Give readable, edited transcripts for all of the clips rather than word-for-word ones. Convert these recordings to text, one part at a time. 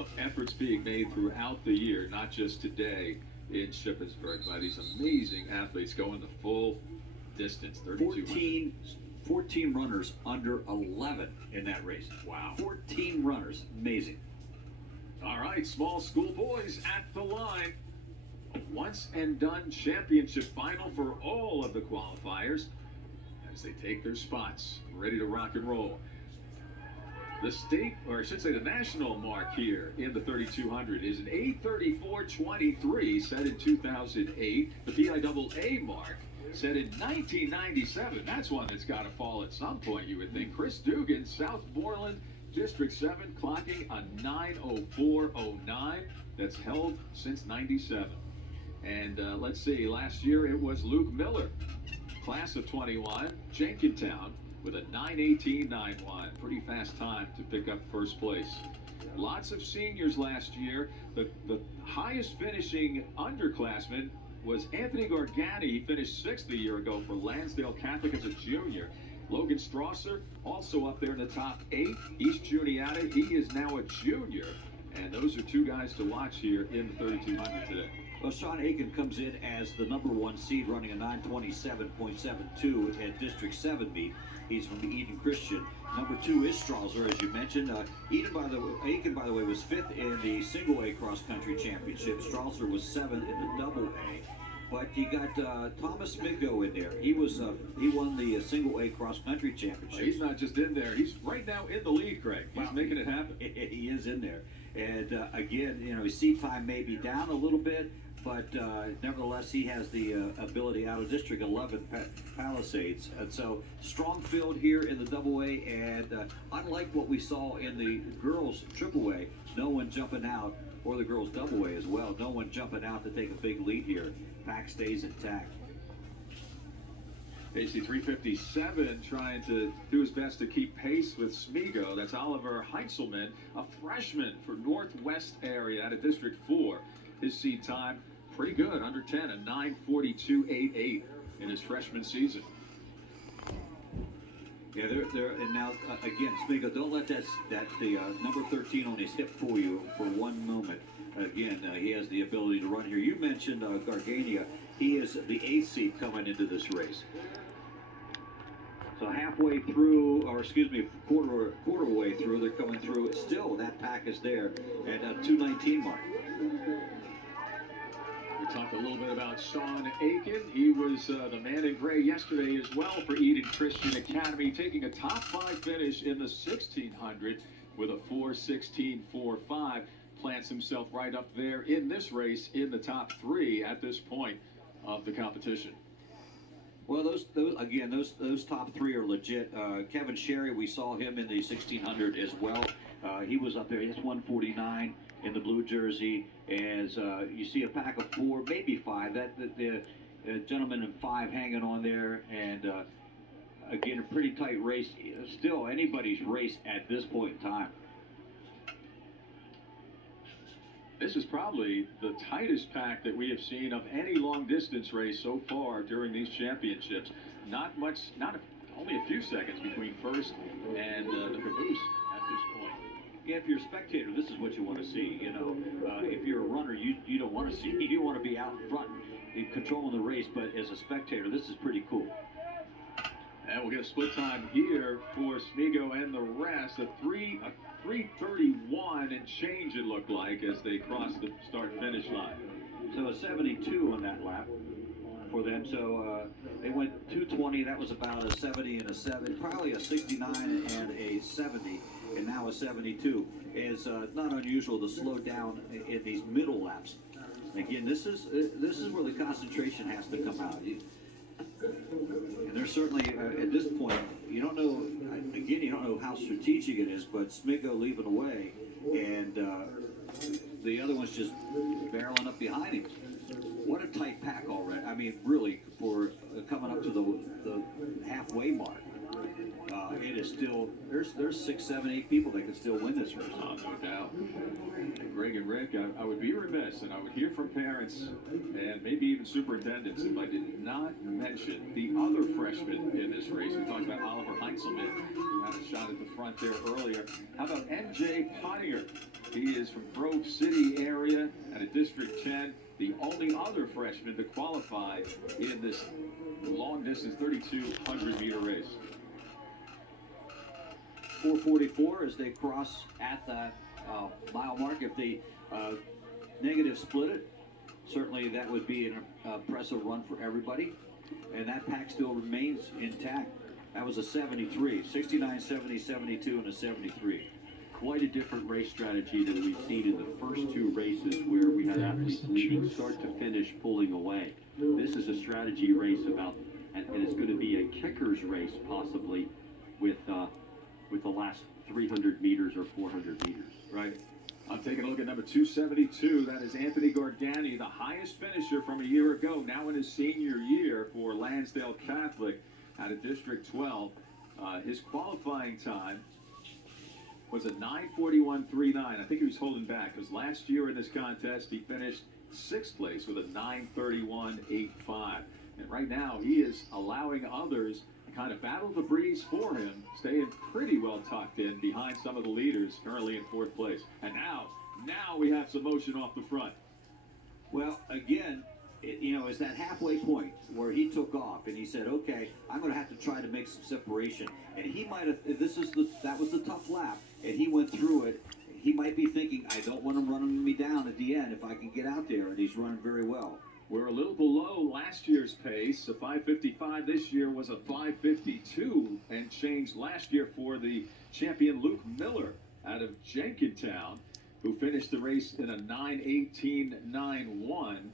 of efforts being made throughout the year, not just today in Shippensburg, by these amazing athletes going the full distance, 3,200. 14 runners under 11 in that race. Wow. 14 runners. Amazing. All right, small school boys at the line. A once and done championship final for all of the qualifiers as they take their spots, ready to rock and roll. The state, or I should say the national mark here in the 3,200 is an 8:34.23 set in 2008. The PIAA mark set in 1997. That's one that's got to fall at some point, you would think. Chris Dugan, Southmoreland, District 7, clocking a 9:04.09. That's held since 97. And let's see, last year it was Luke Miller, class of 21, Jenkintown, with a 9:18.91. Pretty fast time to pick up first place. Lots of seniors last year. The highest finishing underclassman was Anthony Gorgani. He finished 6th a year ago for Lansdale Catholic as a junior. Logan Strasser also up there in the top 8. East Juniata, he is now a junior. And those are two guys to watch here in the 3,200 today. Well, Sean Aiken comes in as the #1 seed, running a 9:27.72 at District 7 meet. He's from the Eden Christian. #2 is Strasser, as you mentioned. Aiken, by the way, was 5th in the single A cross country championship. Strasser was 7th in the double A. But you got Thomas Smigo in there. He won the single A cross country championship. Well, he's not just in there. He's right now in the lead, Craig. He's making it happen. He is in there. And again, his seat time may be down a little bit, but nevertheless, he has the ability out of District 11 Palisades. And so, strong field here in the double A, and unlike what we saw in the girls triple A, no one jumping out, or the girls double A as well, no one jumping out to take a big lead here. Pack stays intact. AC 357 trying to do his best to keep pace with Smigo. That's Oliver Heitzelman, a freshman for Northwest area out of District 4. His seed time pretty good, under 10, a 9:42.88 in his freshman season. Yeah, they're and now again, Smigo, don't let the number 13 on his hip fool you for one moment. Again, he has the ability to run here. You mentioned Gargania. He is the 8th seed coming into this race. So halfway through, or excuse me, quarter way through, they're coming through. Still, that pack is there at a 2:19 mark. We talked a little bit about Sean Aiken. He was the man in gray yesterday as well for Eden Christian Academy, taking a top 5 finish in the 1,600 with a 4:16.45. Plants himself right up there in this race in the top 3 at this point of the competition. Well, those top 3 are legit. Kevin Sherry, we saw him in the 1,600 as well. He was up there. He's 149 in the blue jersey. As you see a pack of 4, maybe 5. The gentleman in 5 hanging on there, and again, a pretty tight race. Still, anybody's race at this point in time. This is probably the tightest pack that we have seen of any long distance race so far during these championships. Not much, only a few seconds between first and the caboose at this point. Yeah, if you're a spectator, this is what you want to see. If you're a runner, you don't want to see. You want to be out in front, controlling the race. But as a spectator, this is pretty cool. And we'll get a split time here for Smigo and the rest. A 3:31 and change it looked like as they crossed the start-finish line. So a 72 on that lap for them. So they went 2:20. That was about a 70 and a 7, probably a 69 and a 70, and now a 72. Is not unusual to slow down in these middle laps. Again, this is where the concentration has to come out. And there's certainly, at this point, you don't know how strategic it is, but Smigo leaving away, and the other one's just barreling up behind him. What a tight pack already. I mean, really, for coming up to the halfway mark. It is still, there's 6, 7, 8 people that can still win this race. Oh, no doubt. And Greg and Rick, I would be remiss, and I would hear from parents and maybe even superintendents if I did not mention the other freshman in this race. We talked about Oliver Heintzelman, who had a shot at the front there earlier. How about MJ Pottinger? He is from Grove City area at a District 10, the only other freshman to qualify in this long-distance 3,200-meter race. 4:44 as they cross at the mile mark. If they negative split it, certainly that would be an impressive run for everybody. And that pack still remains intact. That was a 73, 69, 70, 72, and a 73. Quite a different race strategy than we've seen in the first two races where we had athletes leading start to finish pulling away. This is a strategy race about, and it's going to be a kicker's race possibly with the last 300 meters or 400 meters. Right. I'm taking a look at number 272. That is Anthony Gargani, the highest finisher from a year ago, now in his senior year for Lansdale Catholic out of District 12. His qualifying time was a 9:41.39. I think he was holding back because last year in this contest he finished 6th place with a 9:31.85. And right now he is allowing others to kind of battle the breeze for him, staying pretty well tucked in behind some of the leaders currently in 4th place. And now we have some motion off the front. Well, again, it's that halfway point where he took off and he said, okay, I'm going to have to try to make some separation. And he might have, that was the tough lap, and he went through it. He might be thinking, I don't want him running me down at the end if I can get out there, and he's running very well. We're a little below last year's pace. A 5:55 this year was a 5:52 and changed last year for the champion Luke Miller out of Jenkintown, who finished the race in a 9:18.91.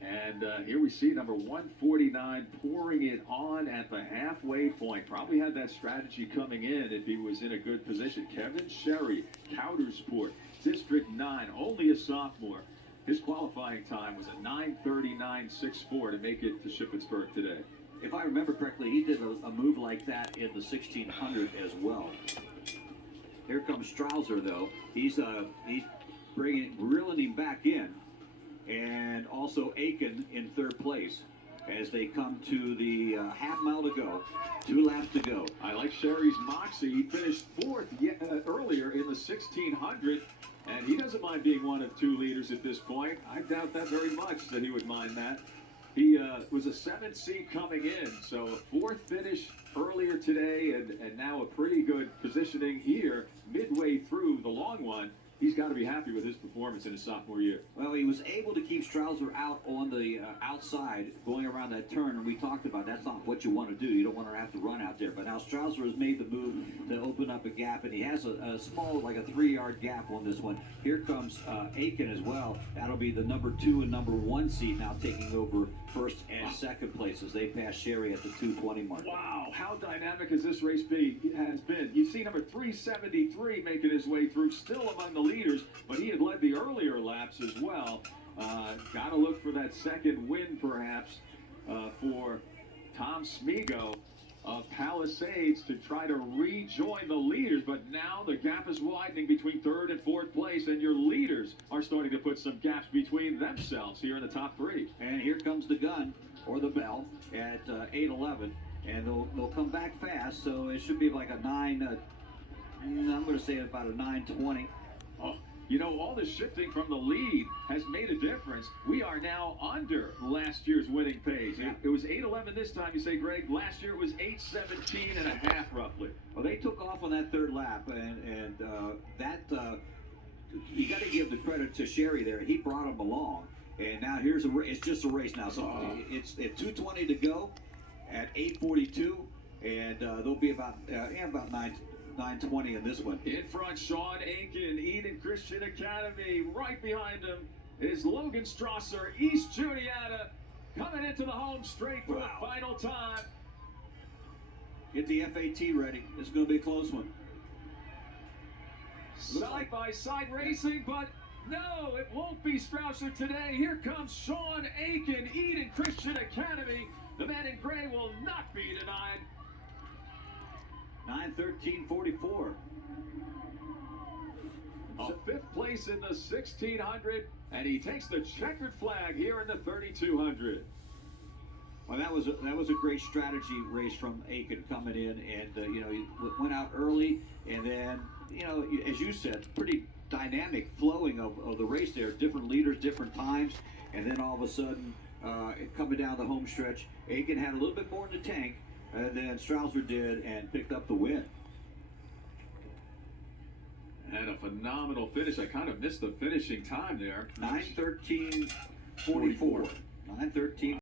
And here we see number 149 pouring it on at the halfway point. Probably had that strategy coming in if he was in a good position. Kevin Sherry, Coudersport, District 9, only a sophomore. His qualifying time was a 9:39.64 to make it to Shippensburg today. If I remember correctly, he did a move like that in the 1600 as well. Here comes Strauser, though. He's reeling him back in. And also Aiken in 3rd place as they come to the half mile to go, 2 laps to go. I like Sherry's moxie. He finished 4th earlier in the 1600, and he doesn't mind being one of 2 leaders at this point. I doubt that very much that he would mind that. He was a 7th seed coming in, so a 4th finish earlier today, and now a pretty good positioning here midway through the long one. He's got to be happy with his performance in his sophomore year. Well, he was able to keep Strauser out on the outside going around that turn, and we talked about that's not what you want to do. You don't want to have to run out there. But now Strauser has made the move to open up a gap, and he has a small, like a 3-yard gap on this one. Here comes Aiken as well. That'll be the number 2 and number 1 seed now taking over 1st and 2nd place as they pass Sherry at the 2:20 mark. Wow, how dynamic has this race has been? You see number 373 making his way through, still among the leaders, but he had led the earlier laps as well. Got to look for that second win, perhaps, for Tom Smigo of Palisades to try to rejoin the leaders. But now the gap is widening between 3rd and 4th place, and your leaders are starting to put some gaps between themselves here in the top 3. And here comes the gun, or the bell, at 8:11. And they'll come back fast, so it should be like a 9, I'm going to say about a 9:20. Oh, you know, all this shifting from the lead has made a difference. We are now under last year's winning pace. Yeah. It was 8:11 this time, you say, Greg. Last year it was 8:17 and a half, roughly. Well, they took off on that 3rd lap, and you got to give the credit to Sherry there. He brought them along, and now here's it's just a race now. So it's at 2:20 to go at 8:42, and there'll be about 9:20 in this one. In front, Sean Aiken, Eden Christian Academy. Right behind him is Logan Strasser, East Juniata, coming into the home straight for the final time. Get the FAT ready. It's going to be a close one. Side-by-side racing, but no, it won't be Strasser today. Here comes Sean Aiken, Eden Christian Academy. The man in gray will not be denied. 9:13.44. A fifth place in the 1600, and he takes the checkered flag here in the 3200. Well, that was a great strategy race from Aiken coming in, and he went out early, and then as you said, pretty dynamic flowing of the race there. Different leaders, different times, and then all of a sudden, coming down the home stretch, Aiken had a little bit more in the tank, and then Strouser did and picked up the win. And a phenomenal finish. I kind of missed the finishing time there. 9:13.44. 9:13.